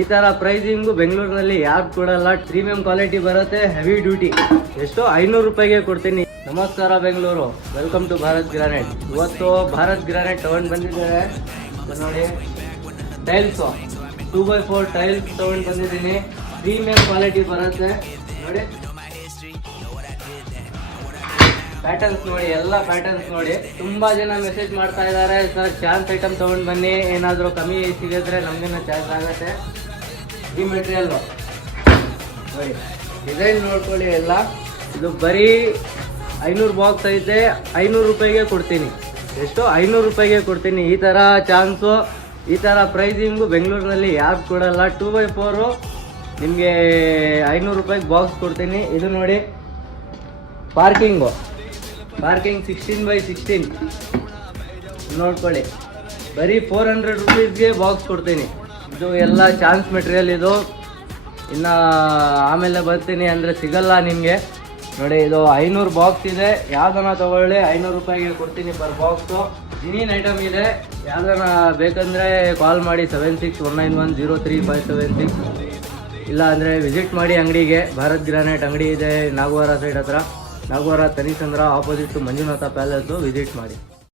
ಈ ತರ ಪ್ರೈಸಿಂಗು ಬೆಂಗಳೂರಿನಲ್ಲಿ ಯಾರು ಕೊಡಲ್ಲ. ಪ್ರೀಮಿಯಂ ಕ್ವಾಲಿಟಿ ಬರುತ್ತೆ, ಹೆವಿ ಡ್ಯೂಟಿ. ಎಷ್ಟು 500 ರೂಪಾಯಿಗೆ ಕೊಡ್ತೀನಿ. ನಮಸ್ಕಾರ Bengaluru, welcome to Bharat granite. ಇವತ್ತು ಭಾರತ್ ಗ್ರಾನೈಟ್ ತಗೊಂಡು ಬಂದಿದ್ದಾರೆ ನೋಡಿ. ಟೈಲ್ಸು 2x4 ಟೈಲ್ಸ್ ತಗೊಂಡು ಬಂದಿದ್ದೀನಿ. ಪ್ರೀಮಿಯಂ ಕ್ವಾಲಿಟಿ ಬರುತ್ತೆ ನೋಡಿ. ಪ್ಯಾಟರ್ನ್ಸ್ ನೋಡಿ, ಎಲ್ಲ ಪ್ಯಾಟರ್ನ್ಸ್ ನೋಡಿ. ತುಂಬಾ ಜನ ಮೆಸೇಜ್ ಮಾಡ್ತಾ ಇದ್ದಾರೆ, ಸರ್ ಚಾನ್ಸ್ ಐಟಮ್ ತಗೊಂಡು ಬನ್ನಿ, ಏನಾದರೂ ಕಮ್ಮಿ ಸಿಗಿದ್ರೆ ನಮಗೇನು ಚಾನ್ಸ್ ಆಗುತ್ತೆ. ಈ ಮೆಟೀರಿಯಲ್ ನೋಡಿ, ಡಿಸೈನ್ ನೋಡ್ಕೊಳ್ಳಿ ಎಲ್ಲ. ಇದು ಬರೀ 500 ಬಾಕ್ಸ್ ಐತೆ, 500 ರೂಪಾಯಿಗೆ ಕೊಡ್ತೀನಿ. ಎಷ್ಟು 500 ರೂಪಾಯಿಗೆ ಕೊಡ್ತೀನಿ. ಈ ಥರ ಚಾನ್ಸು, ಈ ಥರ ಪ್ರೈಸಿಂಗು ಬೆಂಗಳೂರಿನಲ್ಲಿ ಯಾರು ಕೊಡಲ್ಲ. 2x4 ನಿಮಗೆ 500 ರೂಪಾಯಿಗೆ ಬಾಕ್ಸ್ ಕೊಡ್ತೀನಿ. ಇದು ನೋಡಿ, ಪಾರ್ಕಿಂಗ್ 16x16 ನೋಡ್ಕೊಳ್ಳಿ. ಬರೀ 400 ರೂಪೀಸ್ಗೆ ಬಾಕ್ಸ್ ಕೊಡ್ತೀನಿ. ಇದು ಎಲ್ಲ ಚಾನ್ಸ್ ಮೆಟೀರಿಯಲ್. ಇದು ಇನ್ನು ಆಮೇಲೆ ಬರ್ತೀನಿ ಅಂದರೆ ಸಿಗಲ್ಲ ನಿಮಗೆ ನೋಡಿ. ಇದು 500 ಬಾಕ್ಸ್ ಇದೆ, ಯಾವ್ದನ್ನ ತಗೊಳ್ಳಿ 500 ರೂಪಾಯಿಗೆ ಕೊಡ್ತೀನಿ ಪರ್ ಬಾಕ್ಸು. ಜಿನಿನ್ ಐಟಮ್ ಇದೆ, ಯಾವ್ದನ್ನ ಬೇಕಂದರೆ ಕಾಲ್ ಮಾಡಿ 7619103576. ಇಲ್ಲ ಅಂದರೆ ವಿಸಿಟ್ ಮಾಡಿ ಅಂಗಡಿಗೆ. ಭಾರತ್ ಗ್ರಾನೈಟ್ ಅಂಗಡಿ ಇದೆ ನಾಗವಾರ ಸೈಡ್ ಹತ್ರ, Nagavara Thanisandra opposite Manjunatha palace. Visit ಮಾಡಿ.